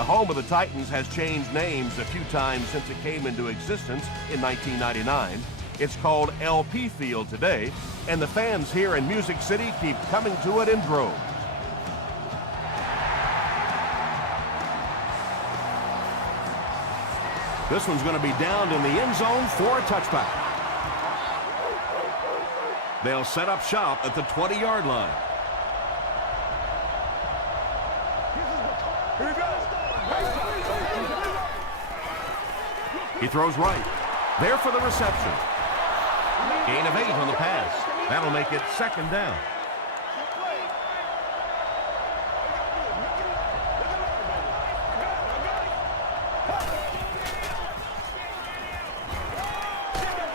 The home of the Titans has changed names a few times since it came into existence in 1999. It's called LP Field today, and the fans here in Music City keep coming to it in droves. This one's going to be down in the end zone for a touchback. They'll set up shop at the 20-yard line. He throws right. There for the reception. Gain of 8 on the pass. That'll make it second down.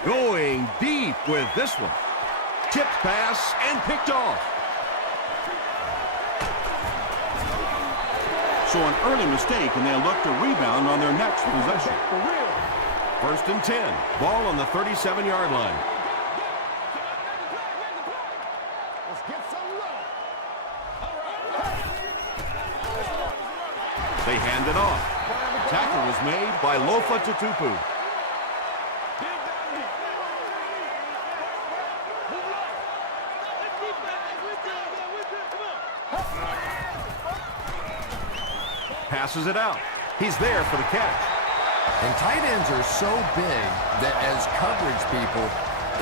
Going deep with this one. Tipped pass and picked off. So an early mistake, and they'll look to rebound on their next possession. First and 10. Ball on the 37-yard line. They hand it off. Tackle was made by Lofa Tutupu. Passes it out. He's there for the catch. And tight ends are so big that as coverage people,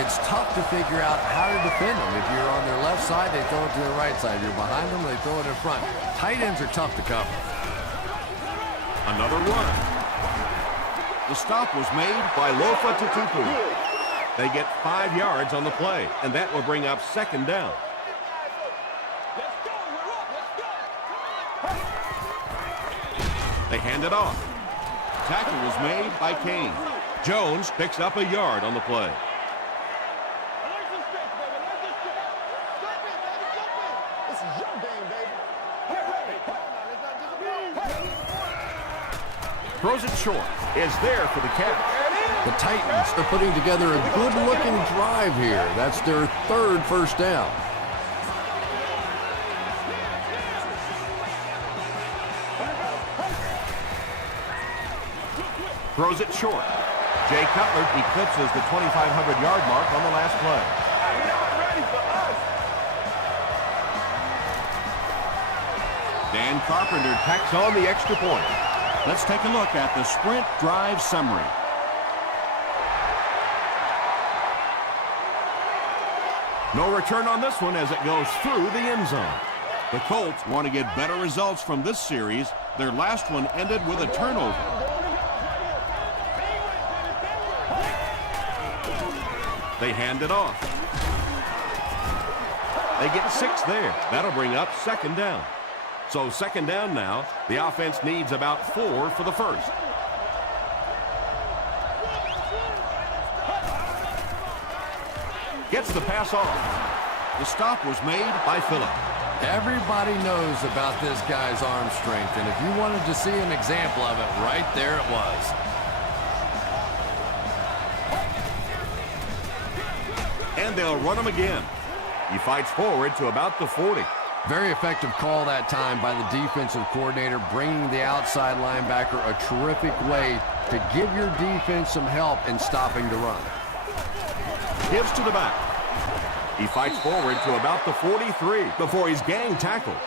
it's tough to figure out how to defend them. If you're on their left side, they throw it to their right side. If you're behind them, they throw it in front. Tight ends are tough to cover. Another run. The stop was made by Lofa Tutupu. They get 5 yards on the play, and that will bring up second down. They hand it off. Tackle was made by Kane. Jones picks up a yard on the play. Throws it short. Is there for the catch. The Titans are putting together a good-looking drive here. That's their third first down. Throws it short. Jay Cutler eclipses the 2,500-yard mark on the last play. Dan Carpenter tacks on the extra point. Let's take a look at the sprint drive summary. No return on this one as it goes through the end zone. The Colts want to get better results from this series. Their last one ended with a turnover. They hand it off. They get 6 there. That'll bring up second down. So second down now. The offense needs about 4 for the first. Gets the pass off. The stop was made by Phillip. Everybody knows about this guy's arm strength, and if you wanted to see an example of it, right there it was. And they'll run him again. He fights forward to about the 40. Very effective call that time by the defensive coordinator, bringing the outside linebacker a terrific way to give your defense some help in stopping the run. Gives to the back. He fights forward to about the 43 before he's gang tackled.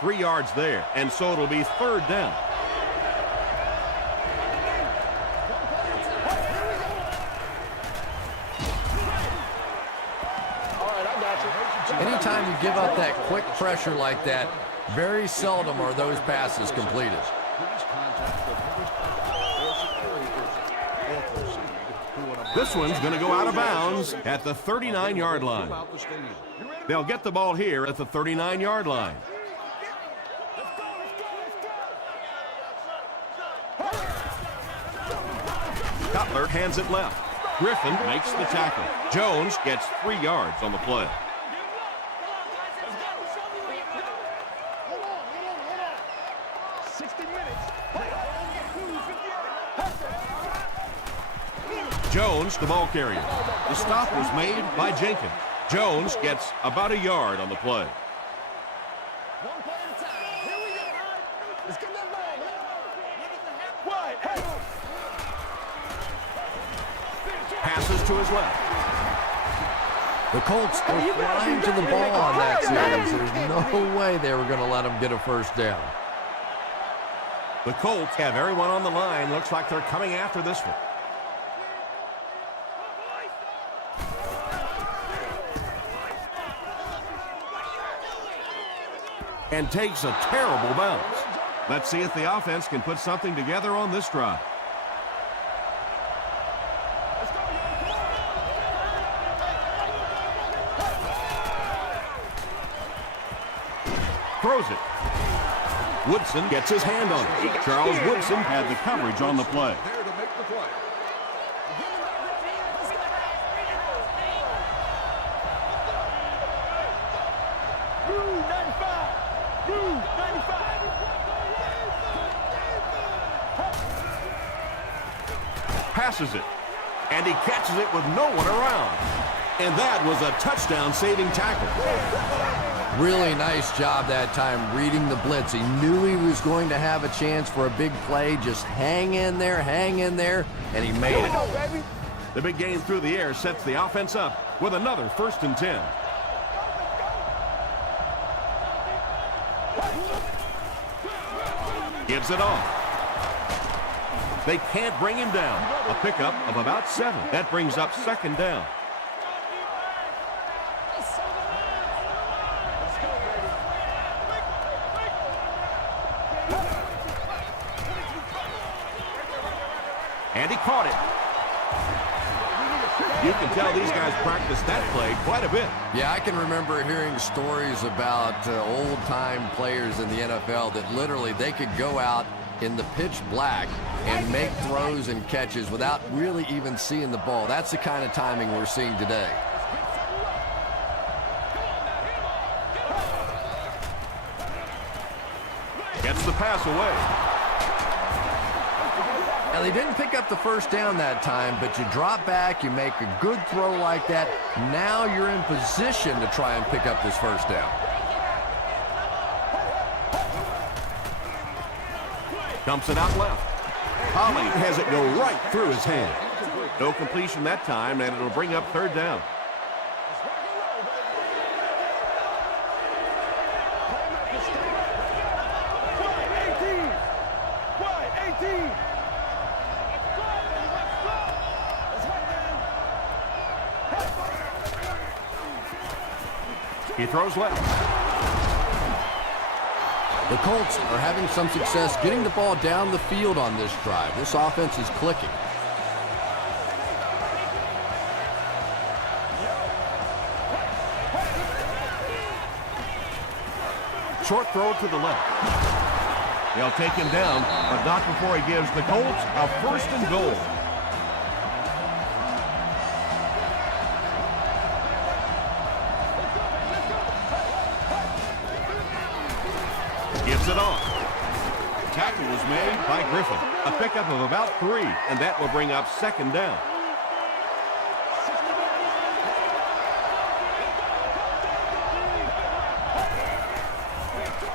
3 yards there, and so it'll be third down. Anytime you give up that quick pressure like that, very seldom are those passes completed. This one's going to go out of bounds at the 39-yard line. They'll get the ball here at the 39-yard line. Cutler hands it left. Griffin makes the tackle. Jones gets 3 yards on the play. Jones, the ball carrier. The stop was made by Jenkins. Jones gets about a yard on the play. Passes to his left. The Colts are flying to the ball on that series. There's no way they were going to let them get a first down. The Colts have everyone on the line. Looks like they're coming after this one. And takes a terrible bounce. Let's see if the offense can put something together on this drive. Throws it. Woodson gets his hand on it. Charles Woodson had the coverage on the play. There to make the play. Passes it. And he catches it with no one around. And that was a touchdown-saving tackle. Really nice job that time reading the blitz. He knew he was going to have a chance for a big play. Just hang in there, and he made it. The big gain through the air sets the offense up with another 1st and 10. Gives it off. They can't bring him down. A pickup of about 7. That brings up 2nd down. And he caught it. You can tell these guys practice that play quite a bit. Yeah, I can remember hearing stories about old-time players in the NFL that literally they could go out in the pitch black and make throws and catches without really even seeing the ball. That's the kind of timing we're seeing today. Gets the pass away. Now, they didn't pick up the first down that time, but you drop back, you make a good throw like that. Now you're in position to try and pick up this first down. Dumps it out left. Holly has it go right through his hand. No completion that time, and it'll bring up 3rd down. He throws left. The Colts are having some success getting the ball down the field on this drive. This offense is clicking. Short throw to the left. They'll take him down, but not before he gives the Colts a 1st and goal. Gives it off. Tackle was made by Griffin. A pickup of about 3, and that will bring up 2nd down.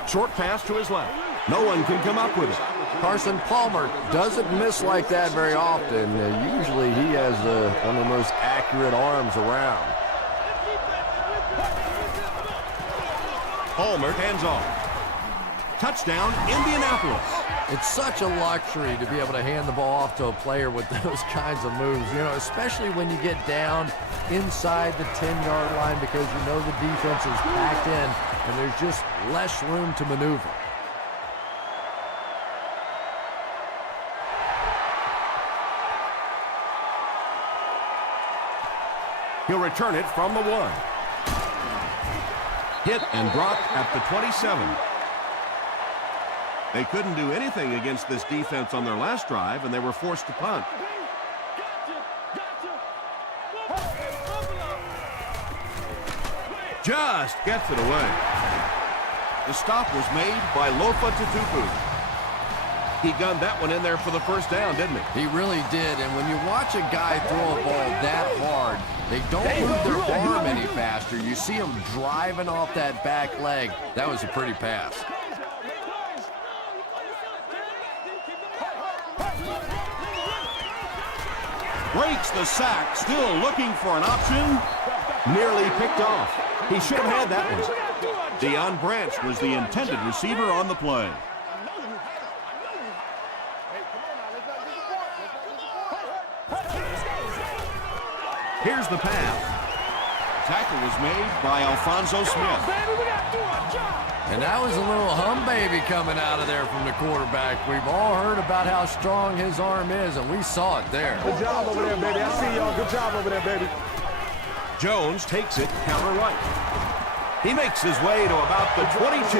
Short pass to his left. No one can come up with it. Carson Palmer doesn't miss like that very often. Usually he has one of the most accurate arms around. Palmer hands off. Touchdown, Indianapolis. It's such a luxury to be able to hand the ball off to a player with those kinds of moves, you know, especially when you get down inside the 10-yard line because you know the defense is packed in and there's just less room to maneuver. He'll return it from the 1. Hit and dropped at the 27. They couldn't do anything against this defense on their last drive, and they were forced to punt. Just gets it away. The stop was made by Lofa Tutupu. He gunned that one in there for the 1st down, didn't he? He really did, and when you watch a guy throw a ball that hard, they don't move their arm any faster. You see him driving off that back leg. That was a pretty pass. breaks the sack, still looking for an option. Nearly picked off. He should have had that one. Deion Branch was the intended receiver on the play. Here's the pass. Tackle was made by Alfonso Smith. And that was a little hum baby coming out of there from the quarterback. We've all heard about how strong his arm is, and we saw it there. Good job over there, baby. I see y'all. Good job over there, baby. Jones takes it counter right. He makes his way to about the 22.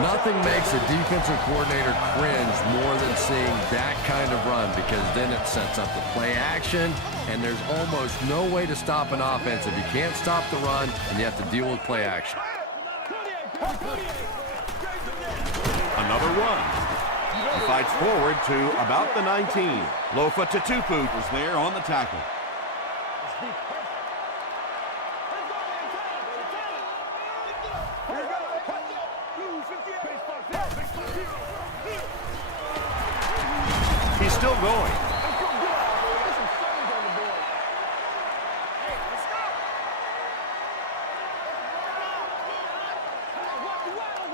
Nothing makes a defensive coordinator cringe more than seeing that kind of run, because then it sets up the play action, and there's almost no way to stop an offense if you can't stop the run and you have to deal with play action. Another one. He fights forward to about the 19. Lofa Tatupu Was there on the tackle. He's still going.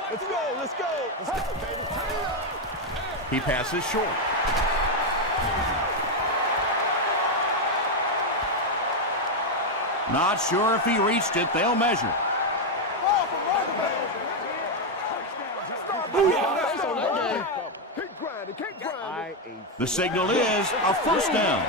Let's go. Let's go. Let's go, baby. He passes short. Not sure if he reached it. They'll measure. The signal is a first down.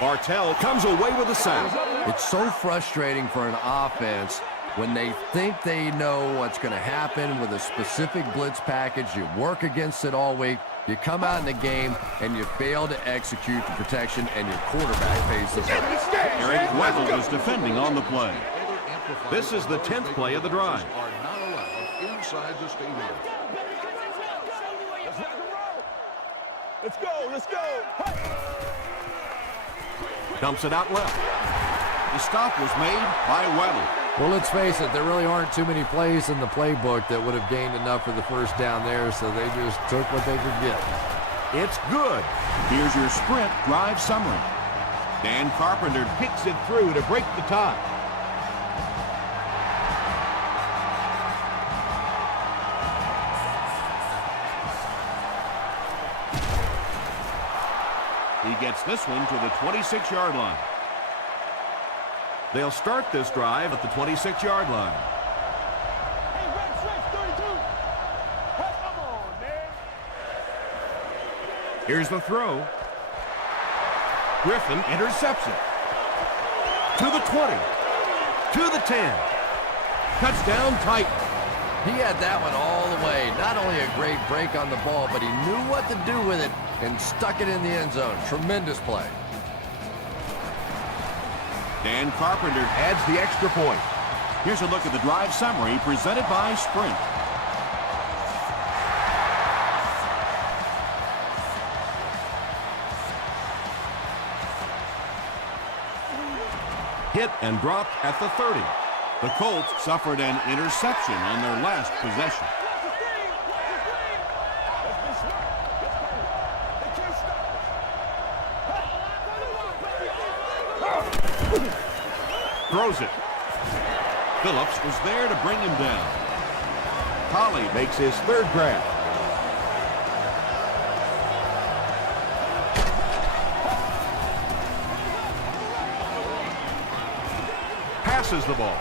Bartell comes away with a sack. It's so frustrating for an offense when they think they know what's going to happen with a specific blitz package. You work against it all week. You come out in the game and you fail to execute the protection, and your quarterback pays the price. Eric Weddle is defending on the play. This is the 10th play of the drive. Are not allowed inside the stadium. Let's go. Let's go. Dumps it out left. The stop was made by Weddle. Well, let's face it, there really aren't too many plays in the playbook that would have gained enough for the first down there, so they just took what they could get. It's good. Here's your sprint drive summary. Dan Carpenter kicks it through to break the tie. He gets this one to the 26-yard line. They'll start this drive at the 26-yard line. Here's the throw. Griffin intercepts it. To the 20. To the 10. Touchdown Titan. He had that one all the way. Not only a great break on the ball, but he knew what to do with it and stuck it in the end zone. Tremendous play. Dan Carpenter. Adds the extra point. Here's a look at the drive summary presented by Sprint. Hit and dropped at the 30. The Colts suffered an interception on their last possession. Throws it. Phillips was there to bring him down. Holly makes his third grab. Passes the ball.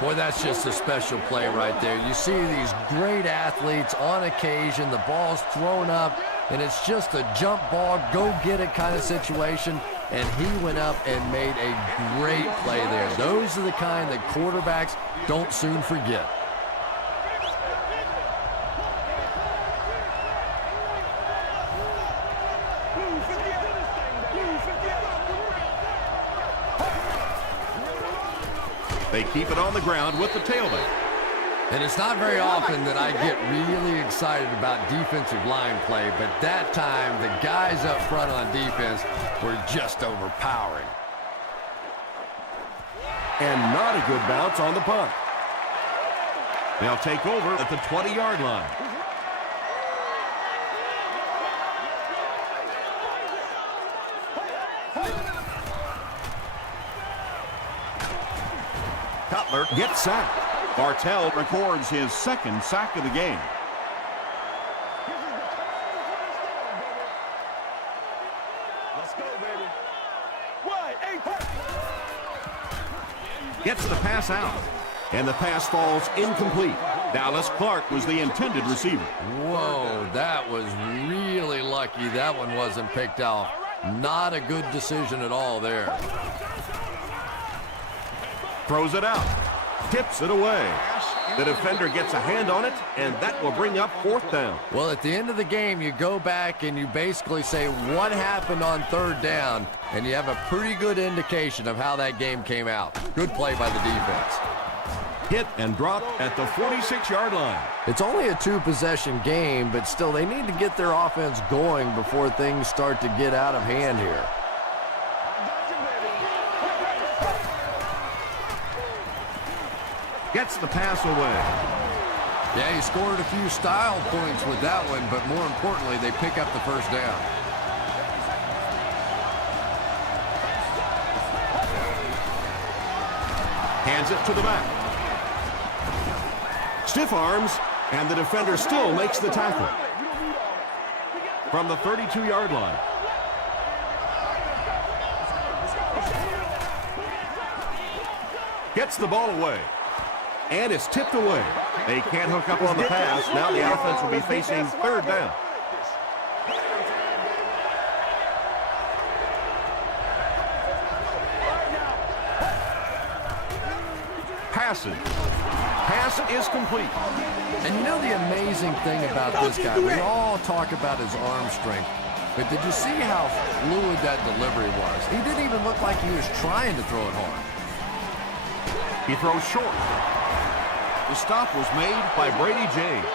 Boy, that's just a special play right there. You see these great athletes on occasion, the ball's thrown up, and it's just a jump ball, go get it kind of situation, and he went up and made a great play there. Those are the kind that quarterbacks don't soon forget. They keep it on the ground with the tailback. And it's not very often that I get really excited about defensive line play, but that time the guys up front on defense were just overpowering. And not a good bounce on the punt. They'll take over at the 20-yard line. Cutler gets sacked. Bartell Records his second sack of the game. Let's go, baby. gets the pass out. And the pass falls incomplete. Dallas Clark was the intended receiver. Whoa, that was really lucky that one wasn't picked off. Not a good decision at all there. Throws it out. Tips it away. The defender gets a hand on it, and that will bring up fourth down. Well, at the end of the game, you go back and you basically say what happened on third down, and you have a pretty good indication of how that game came out. Good play by the defense. Hit and drop at the 46-yard line. It's only a two-possession game, but still they need to get their offense going before things start to get out of hand here. Gets the pass away. Yeah, he scored a few style points with that one, but more importantly, they pick up the first down. Hands it to the back. Stiff arms, and the defender still makes the tackle. From the 32-yard line. Gets the ball away. And it's tipped away. They can't hook up on the pass. Now the offense will be facing third down. Passes. Pass is complete. And you know the amazing thing about this guy, we all talk about his arm strength, but did you see how fluid that delivery was? He didn't even look like he was trying to throw it hard. He throws short. The stop was made by Brady James.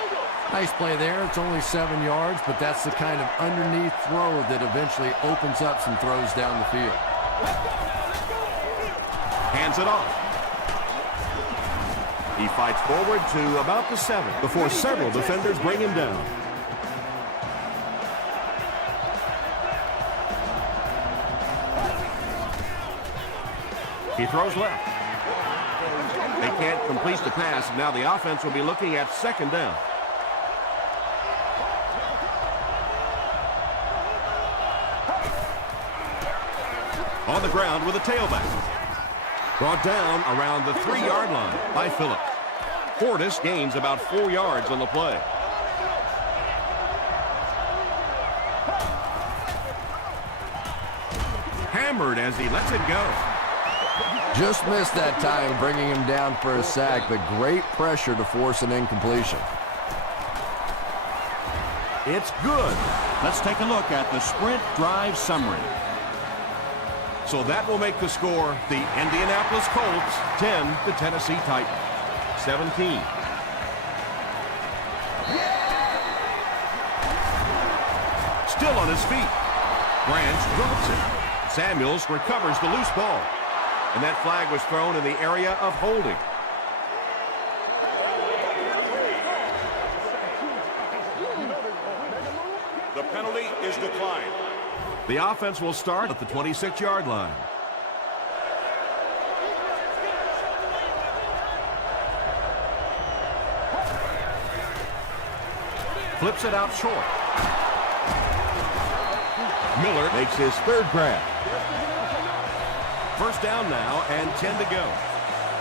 Nice play there. It's only 7 yards, but that's the kind of underneath throw that eventually opens up some throws down the field. Hands it off. He fights forward to about the 7 before several defenders bring him down. He throws left. They can't complete the pass. Now the offense will be looking at second down. On the ground with a tailback. Brought down around the 3-yard line by Phillips. Fortis gains about 4 yards on the play. Hammered as he lets it go. Just missed that time, bringing him down for a sack, but great pressure to force an incompletion. It's good. Let's take a look at the sprint drive summary. So that will make the score the Indianapolis Colts 10, the Tennessee Titans 17. Still on his feet. Branch drops it. Samuels recovers the loose ball. And that flag was thrown in the area of holding. The penalty is declined. The offense will start at the 26-yard line. Flips it out short. Miller makes his third grab. First down now and 10 to go.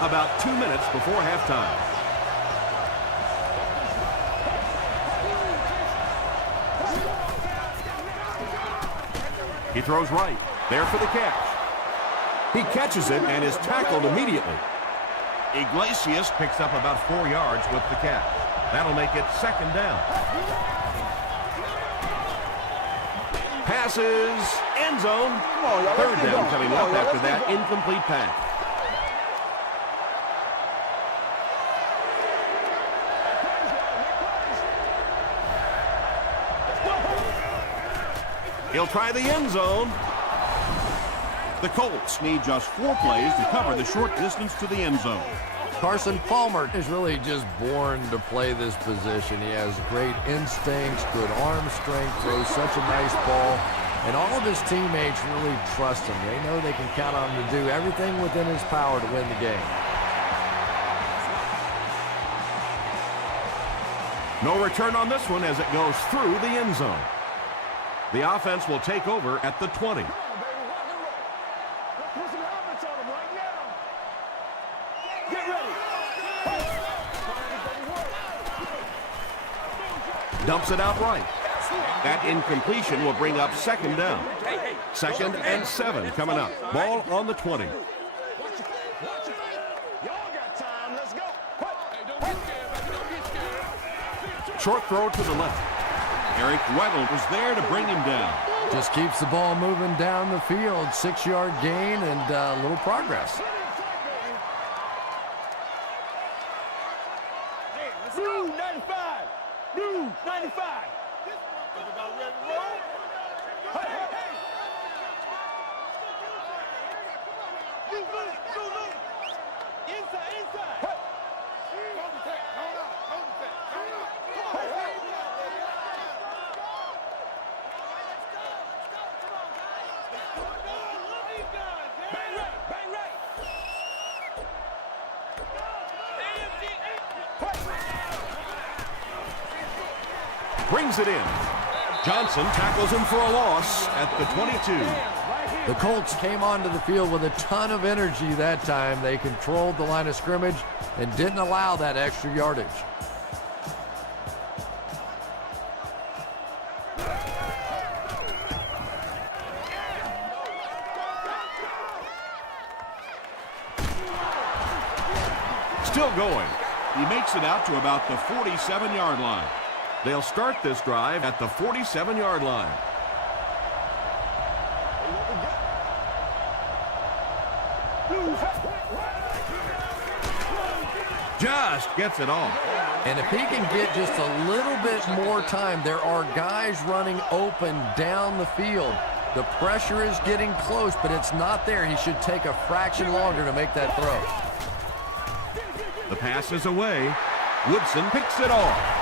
About 2 minutes before halftime. He throws right. There for the catch. He catches it and is tackled immediately. Iglesias picks up about 4 yards with the catch. That'll make it second down. Passes, end zone. Third down coming up after that incomplete pass. He'll try the end zone. The Colts need just 4 plays to cover the short distance to the end zone. Carson Palmer is really just born to play this position. He has great instincts, good arm strength, throws such a nice ball. And all of his teammates really trust him. They know they can count on him to do everything within his power to win the game. No return on this one as it goes through the end zone. The offense will take over at the 20. Dumps it out right. That incompletion will bring up 2nd down. 2nd and 7 coming up. Ball on the 20. Short throw to the left. Eric Weddle was there to bring him down. Just keeps the ball moving down the field. 6-yard gain and a little progress. Blue 95. Blue 95. Brings it in. Johnson tackles him for a loss at the 22. The Colts came onto the field with a ton of energy that time. They controlled the line of scrimmage and didn't allow that extra yardage. Still going. He makes it out to about the 47-yard line. They'll start this drive at the 47-yard line. Just gets it off. And if he can get just a little bit more time, there are guys running open down the field. The pressure is getting close, but it's not there. He should take a fraction longer to make that throw. The pass is away. Woodson picks it off.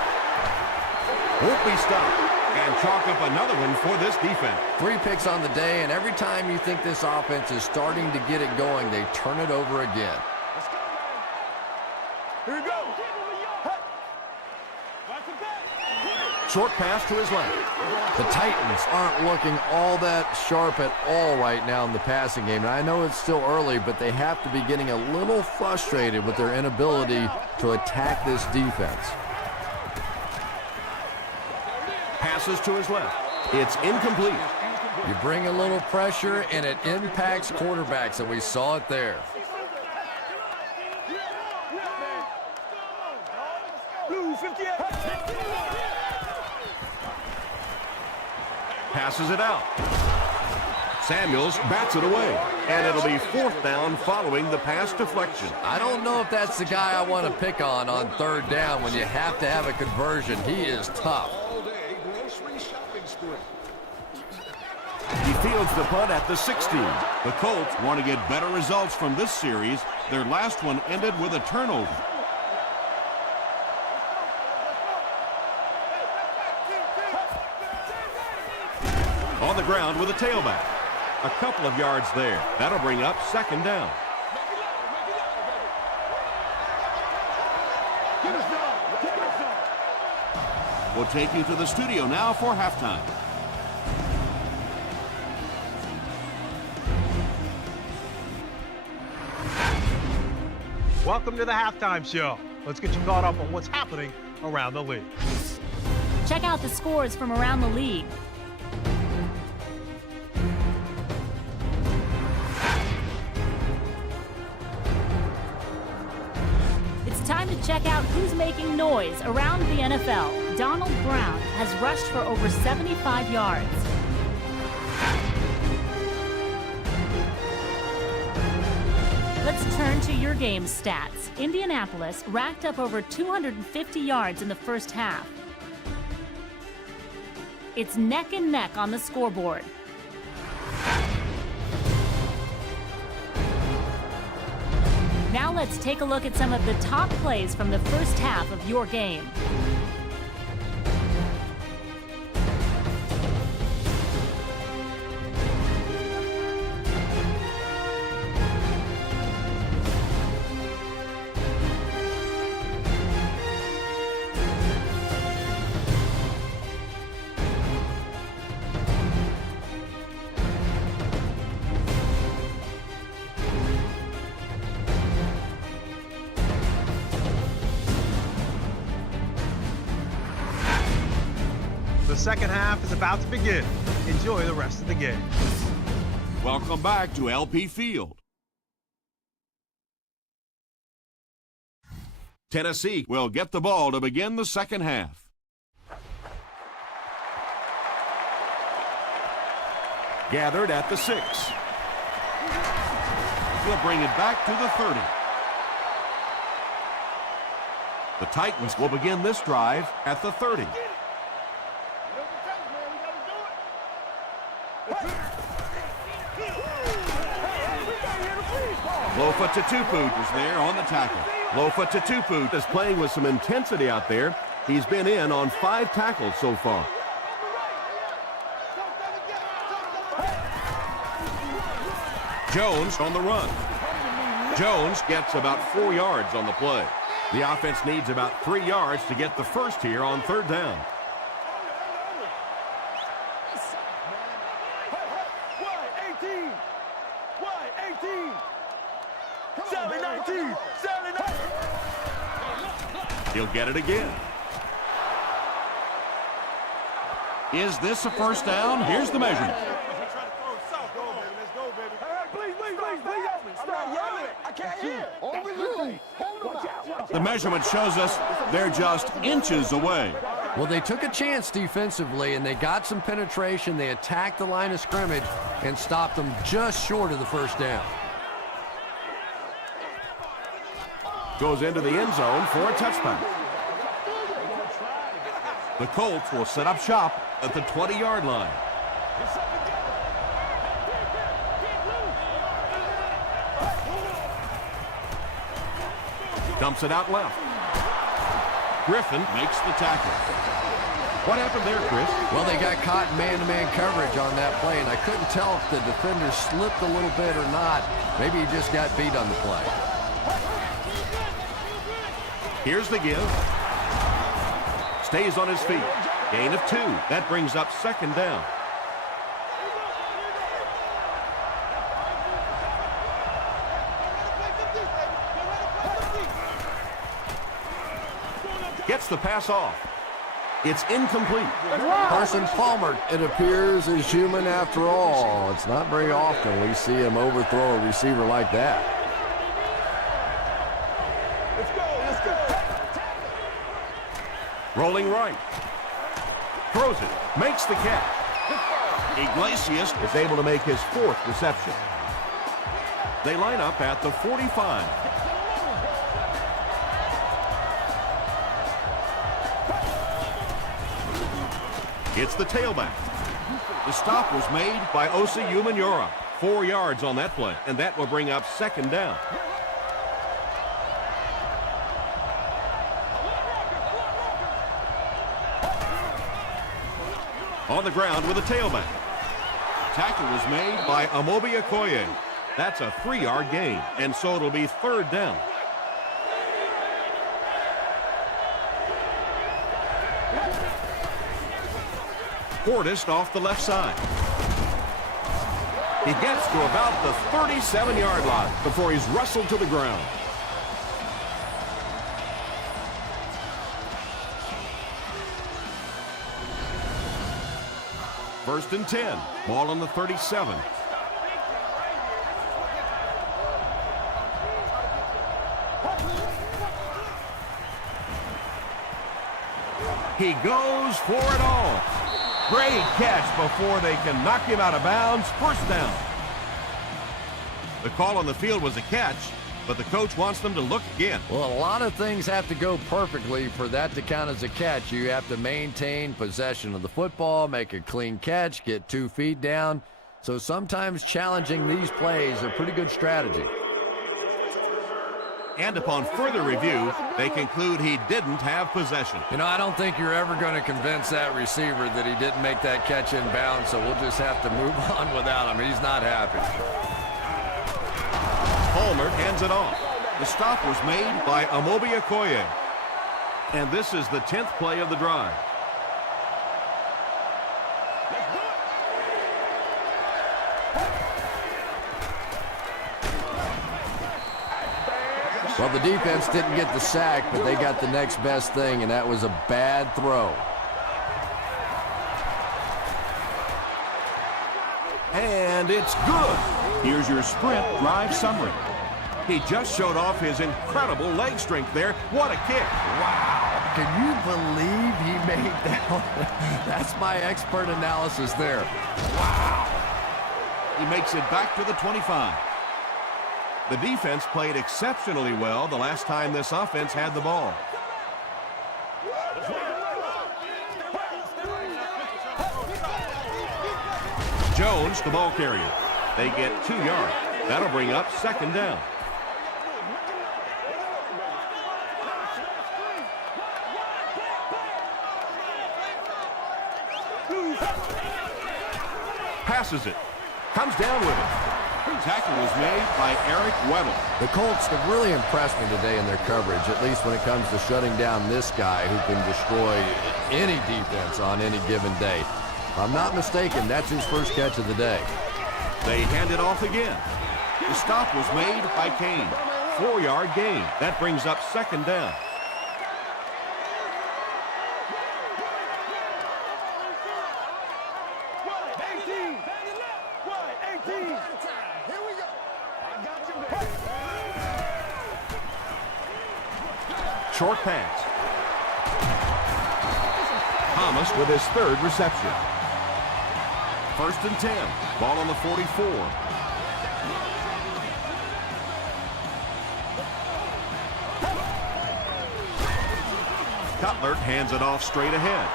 Won't be stopped. And chalk up another one for this defense. 3 picks on the day, and every time you think this offense is starting to get it going, they turn it over again. Here we go. Short pass to his left. The Titans aren't looking all that sharp at all right now in the passing game. And I know it's still early, but they have to be getting a little frustrated with their inability to attack this defense. Passes to his left. It's incomplete. You bring a little pressure, and it impacts quarterbacks, and we saw it there. Blue 58. Passes it out. Samuels bats it away. And it'll be 4th down following the pass deflection. I don't know if that's the guy I want to pick on 3rd down when you have to have a conversion. He is tough. He fields the punt at the 16. The Colts want to get better results from this series. Their last one ended with a turnover. On the ground with a tailback. A couple of yards there. That'll bring up 2nd down. We'll take you to the studio now for halftime. Welcome to the Halftime Show. Let's get you caught up on what's happening around the league. Check out the scores from around the league. It's time to check out who's making noise around the NFL. Donald Brown has rushed for over 75 yards. Let's turn to your game stats. Indianapolis racked up over 250 yards in the first half. It's neck and neck on the scoreboard. Now let's take a look at some of the top plays from the first half of your game. The second half is about to begin. Enjoy the rest of the game. Welcome back to LP Field. Tennessee will get the ball to begin the second half. Gathered at the 6. He'll bring it back to the 30. The Titans will begin this drive at the 30. Lofa Tatupu is there on the tackle. Lofa Tatupu is playing with some intensity out there. He's been in on 5 tackles so far. Jones on the run. Jones gets about 4 yards on the play. The offense needs about 3 yards to get the first here on third down. He'll get it again. Is this a first down? Here's the measurement. The measurement shows us they're just inches away. Well, they took a chance defensively, and they got some penetration. They attacked the line of scrimmage and stopped them just short of the first down. Goes into the end zone for a touchback. The Colts will set up shop at the 20-yard line. Dumps it out left. Griffin makes the tackle. What happened there, Chris? Well, they got caught in man-to-man coverage on that play, and I couldn't tell if the defender slipped a little bit or not. Maybe he just got beat on the play. Here's the give. Stays on his feet. Gain of 2. That brings up second down. Gets the pass off. It's incomplete. Carson Palmer, it appears, is human after all. It's not very often we see him overthrow a receiver like that. Rolling right. Throws it. Makes the catch. Iglesias Is able to make his 4th reception. They line up at the 45. It's the tailback. The stop was made by Osi Umenyiora. 4 yards on that play, and that will bring up second down. On the ground with a tailback. Tackle was made by Amobi Okoye. That's a 3-yard gain, and so it'll be third down. Portis off the left side. He gets to about the 37-yard line before he's wrestled to the ground. First and 10. Ball on the 37. He goes for it all. Great catch before they can knock him out of bounds. First down. The call on the field was a catch. but the coach wants them to look again. Well, a lot of things have to go perfectly for that to count as a catch. You have to maintain possession of the football, make a clean catch, get 2 feet down. So sometimes challenging these plays are pretty good strategy. And upon further review, they conclude he didn't have possession. You know, I don't think you're ever going to convince that receiver that he didn't make that catch in bounds, so we'll just have to move on without him. He's not happy. Palmer hands it off. The stop was made by Amobi Okoye. And this is the 10th play of the drive. Well, the defense didn't get the sack, but they got the next best thing, and that was a bad throw. And it's good. Here's your sprint drive summary. He just showed off his incredible leg strength there. What a kick. Wow. Can you believe he made that? That's my expert analysis there. Wow. He makes it back to the 25. The defense played exceptionally well the last time this offense had the ball. Jones, the ball carrier. They get 2 yards. That'll bring up 2nd down. Passes it. Comes down with it. Tackle was made by Eric Weddle. The Colts have really impressed me today in their coverage, at least when it comes to shutting down this guy who can destroy any defense on any given day. If I'm not mistaken, that's his first catch of the day. They hand it off again. The stop was made by Kane. 4-yard gain. That brings up 2nd down. Short pass. Thomas with his 3rd reception. 1st and 10. Ball on the 44. Cutler hands it off straight ahead.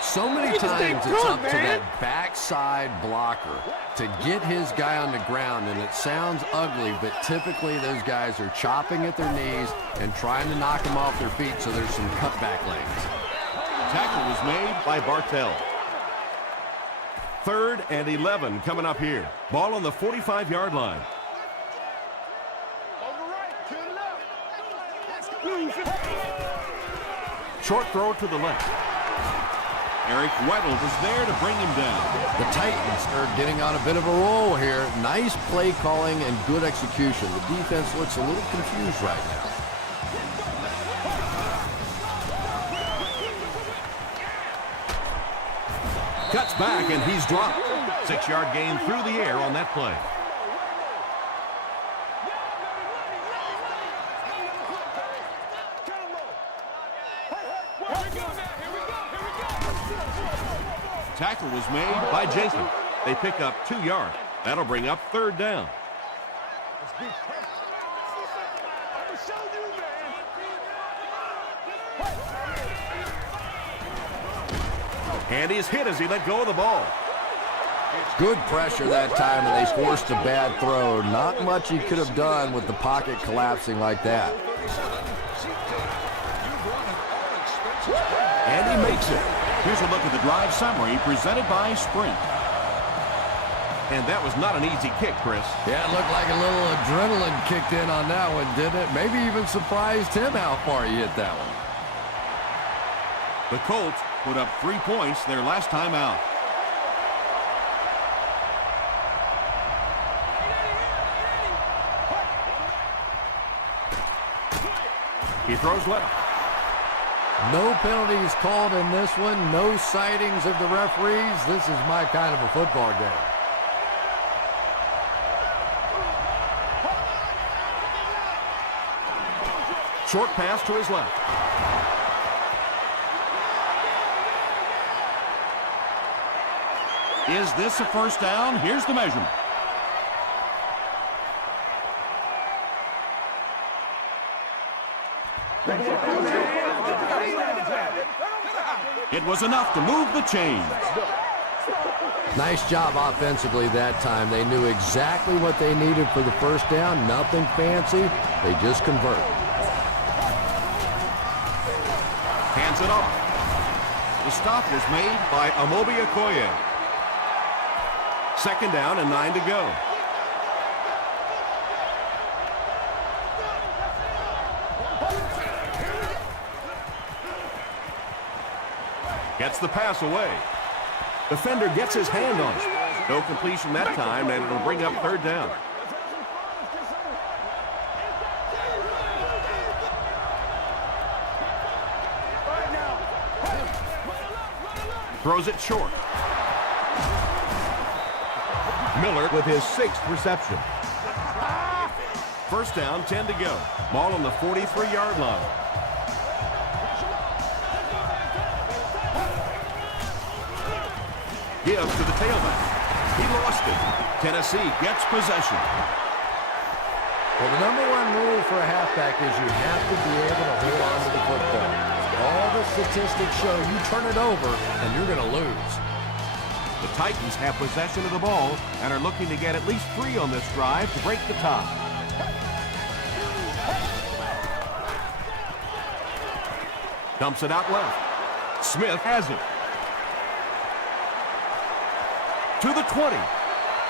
So many times it's up to that backside blocker to get his guy on the ground, and it sounds ugly, but typically those guys are chopping at their knees and trying to knock them off their feet, so there's some cutback lanes. Tackle was made by Bartell. 3rd and 11 coming up here. Ball on the 45-yard line. Short throw to the left. Eric Weddle was there to bring him down. The Titans are getting on a bit of a roll here. Nice play calling and good execution. The defense looks a little confused right now. Cuts back and he's dropped. 6-yard gain through the air on that play. Tackle was made by Jenkins. They pick up 2 yards. That'll bring up 3rd down. And he's hit as he let go of the ball. Good pressure that time, and they forced a bad throw. Not much he could have done with the pocket collapsing like that. And he makes it. Here's a look at the drive summary presented by Sprint. And that was not an easy kick, Chris. Yeah, it looked like a little adrenaline kicked in on that one, didn't it? Maybe even surprised him how far he hit that one. The Colts put up 3 points their last time out. He throws left. No penalties called in this one. No sightings of the referees. This is my kind of a football game. Short pass to his left. Is this a first down? Here's the measurement. It was enough to move the chains. Nice job offensively that time. They knew exactly what they needed for the first down. Nothing fancy. They just convert. Hands it off. The stop was made by Amobi Okoye. 2nd down and 9 to go. Gets the pass away. Defender gets his hand on it. No completion that time, and it'll bring up 3rd down. Throws it short. Miller with his 6th reception. 1st down, 10 to go. Ball on the 43-yard line. Gives to the tailback. He lost it. Tennessee gets possession. Well, the number one rule for a halfback is you have to be able to hold on to the football. All the statistics show you turn it over and you're going to lose. The Titans have possession of the ball and are looking to get at least 3 on this drive to break the tie. Dumps it out left. Smith has it. To the 20.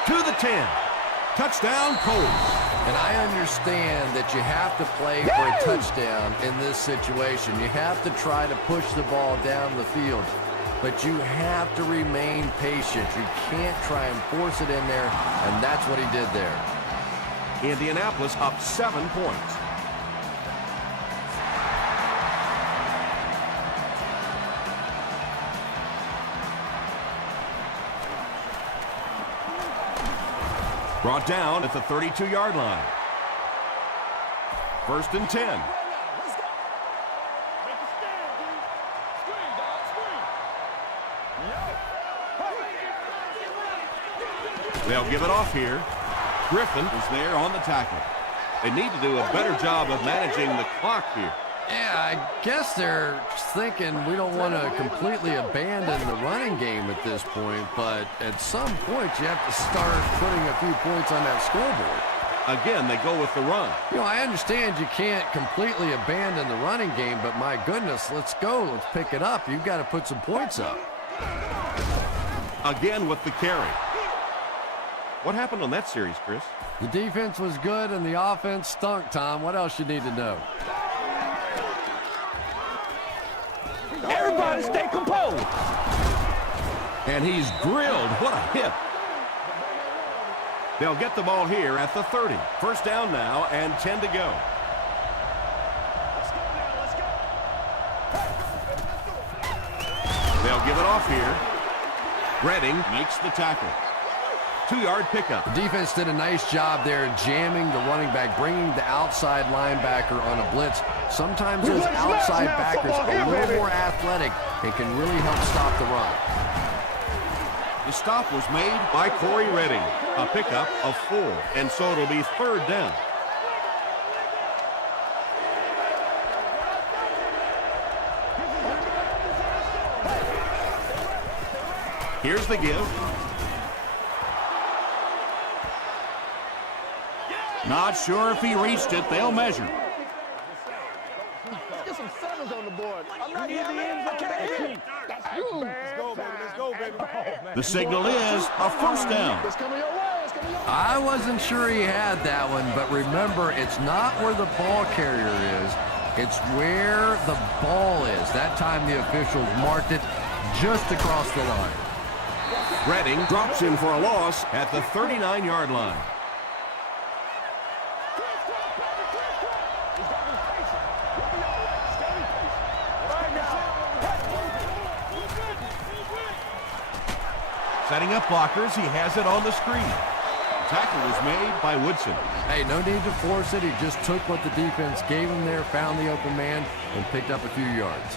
To the 10. Touchdown, Colts. And I understand that you have to play for a touchdown in this situation. You have to try to push the ball down the field. But you have to remain patient. You can't try and force it in there, and that's what he did there. Indianapolis up 7 points. Brought down at the 32-yard line. 1st and 10. They'll give it off here. Griffin is there on the tackle. They need to do a better job of managing the clock here. Yeah, I guess they're thinking we don't want to completely abandon the running game at this point, but at some point you have to start putting a few points on that scoreboard. Again, they go with the run. You know, I understand you can't completely abandon the running game, but my goodness, let's go. Let's pick it up. You've got to put some points up. Again with the carry. What happened on that series, Chris? The defense was good and the offense stunk, Tom. What else you need to know? Everybody stay composed. And he's grilled. What a hit. They'll get the ball here at the 30. 1st down now and 10 to go. They'll give it off here. Redding makes the tackle. 2-yard pickup. The defense did a nice job there jamming the running back, bringing the outside linebacker on a blitz. Sometimes those outside backers are a little more athletic and can really help stop the run. The stop was made by Corey Redding. A pickup of 4, and so it'll be 3rd down. Here's the give. Not sure if he reached it. They'll measure. Let's get some sevens on the board. I'm not in the end zone. That's you. Let's go, baby. Let's go, baby. The signal is a 1st down. It's coming your way. It's coming your way. I wasn't sure he had that one, but remember, it's not where the ball carrier is. It's where the ball is. That time the officials marked it just across the line. Redding drops him for a loss at the 39-yard line. Setting up blockers, he has it on the screen. Tackle was made by Woodson. Hey, no need to force it. He just took what the defense gave him there, found the open man, and picked up a few yards.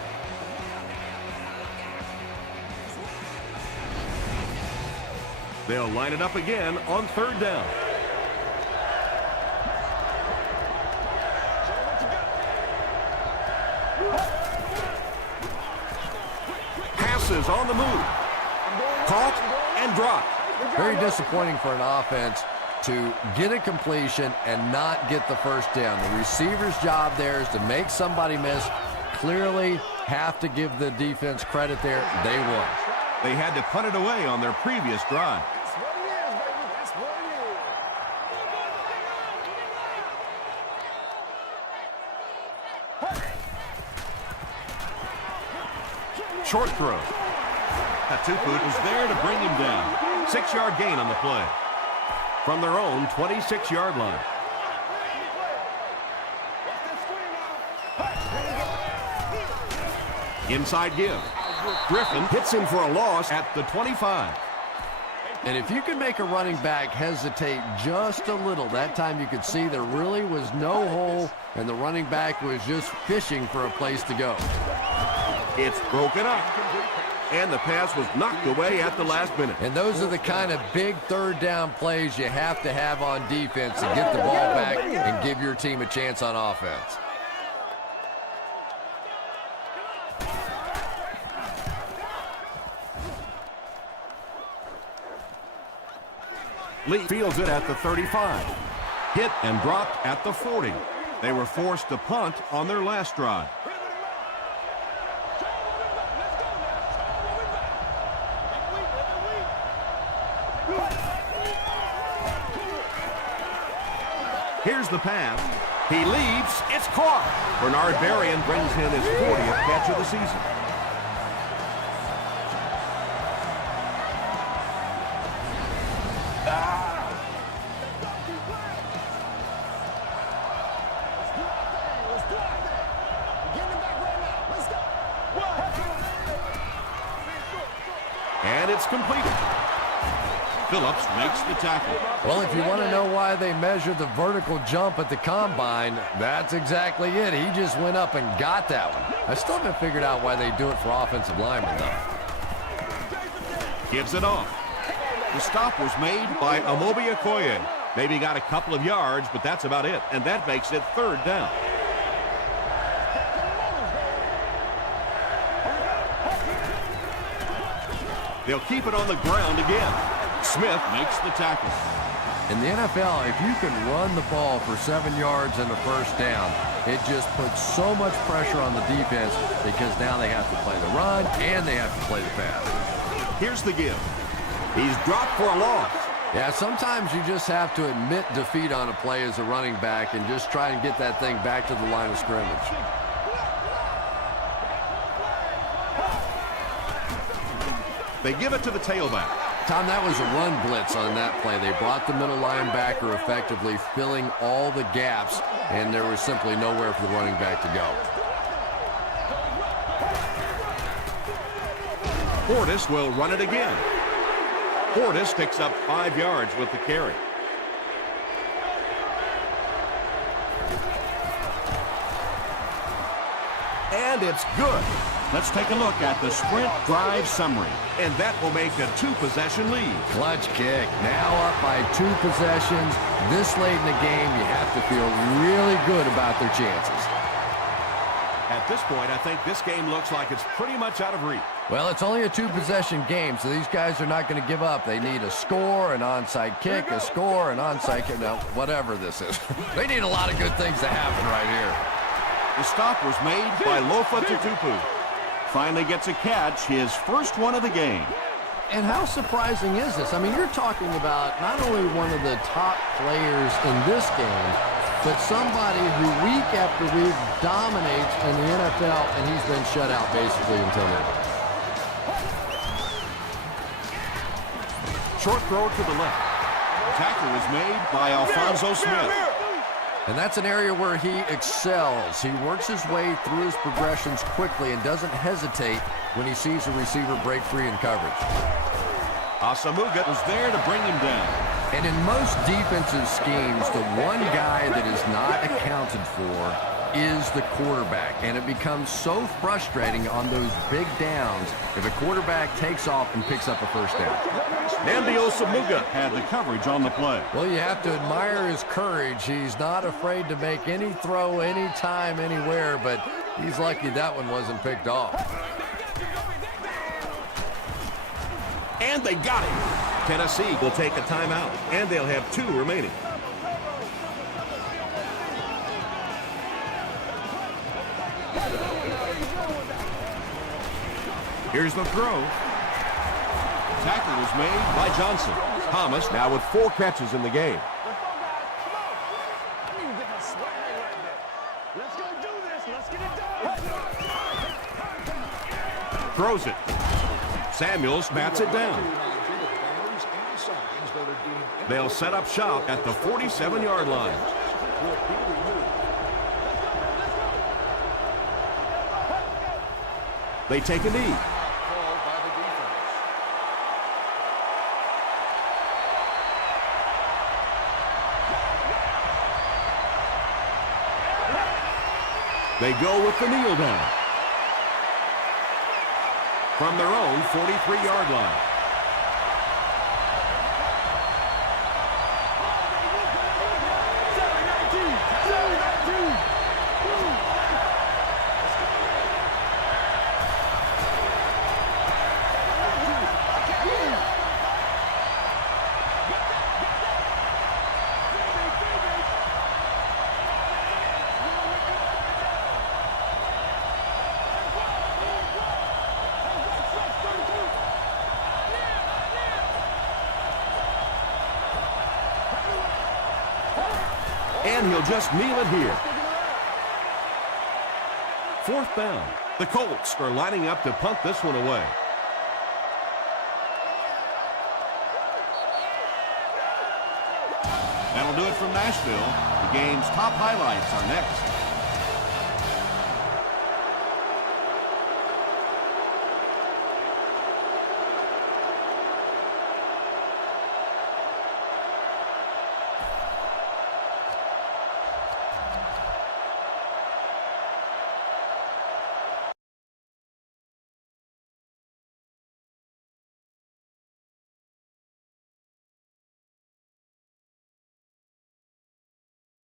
They'll line it up again on 3rd down. pass is on the move. Caught and dropped. Very disappointing for an offense to get a completion and not get the first down. The receiver's job there is to make somebody miss. Clearly have to give the defense credit there. They won. They had to punt it away on their previous drive. Short throw. Tupu was there to bring him down. 6-yard gain on the play. From their own 26-yard line. Inside give. Griffin hits him for a loss at the 25. And if you can make a running back hesitate just a little, that time you could see there really was no hole, and the running back was just fishing for a place to go. It's broken up. And the pass was knocked away at the last minute. And those are the kind of big third down plays you have to have on defense to get the ball back and give your team a chance on offense. Lee fields it at the 35. Hit and dropped at the 40. They were forced to punt on their last drive. Here's the pass. He leaps. It's caught. Bernard Berrien brings in his 40th catch of the season. And it's completed. Phillips makes the tackle. Well, if you want to know why they measured the vertical jump at the combine, that's exactly it. He just went up and got that one. I still haven't figured out why they do it for offensive linemen, though. Gives it off. The stop was made by Amobi Okoye. Maybe got a couple of yards, but that's about it. And that makes it third down. They'll keep it on the ground again. Smith makes the tackle. In the NFL, if you can run the ball for 7 yards and a first down, it just puts so much pressure on the defense because now they have to play the run and they have to play the pass. Here's the give. He's dropped for a loss. Yeah, sometimes you just have to admit defeat on a play as a running back and just try and get that thing back to the line of scrimmage. They give it to the tailback. Tom, that was a run blitz on that play. They brought the middle linebacker effectively filling all the gaps, and there was simply nowhere for the running back to go. Portis will run it again. Portis picks up 5 yards with the carry. And it's good. Let's take a look at the sprint drive summary. And that will make a 2-possession lead. Clutch kick. Now up by 2 possessions. This late in the game, you have to feel really good about their chances. At this point, I think this game looks like it's pretty much out of reach. Well, it's only a 2-possession game, so these guys are not going to give up. They need a score, an onside kick, a score, an onside kick. Now, whatever this is. They need a lot of good things to happen right here. The stop was made by Lofa Tutupu. Finally gets a catch, his first one of the game. And how surprising is this? I mean, you're talking about not only one of the top players in this game, but somebody who week after week dominates in the NFL, and he's been shut out basically until now. Short throw to the left. Tackle was made by Alfonso Smith. And that's an area where he excels. He works his way through his progressions quickly and doesn't hesitate when he sees a receiver break free in coverage. Asamuga was there to bring him down. And in most defensive schemes, the one guy that is not accounted for is the quarterback. And it becomes so frustrating on those big downs if a quarterback takes off and picks up a first down. Nnamdi Asamuga had the coverage on the play. Well, you have to admire his courage. He's not afraid to make any throw, anytime, anywhere, but he's lucky that one wasn't picked off. And they got him. Tennessee will take a timeout, and they'll have 2 remaining. Here's the throw. Tackle was made by Johnson. Thomas Now with 4 catches in the game. Let's go do this. Let's get it done. throws it. Samuels bats it down. They'll set up shop at the 47-yard line. They take a knee. They go with the kneel down. From their own 43-yard line. And he'll just kneel it here. 4th down. The Colts are lining up to punt this one away. That'll do it from Nashville. The game's top highlights are next.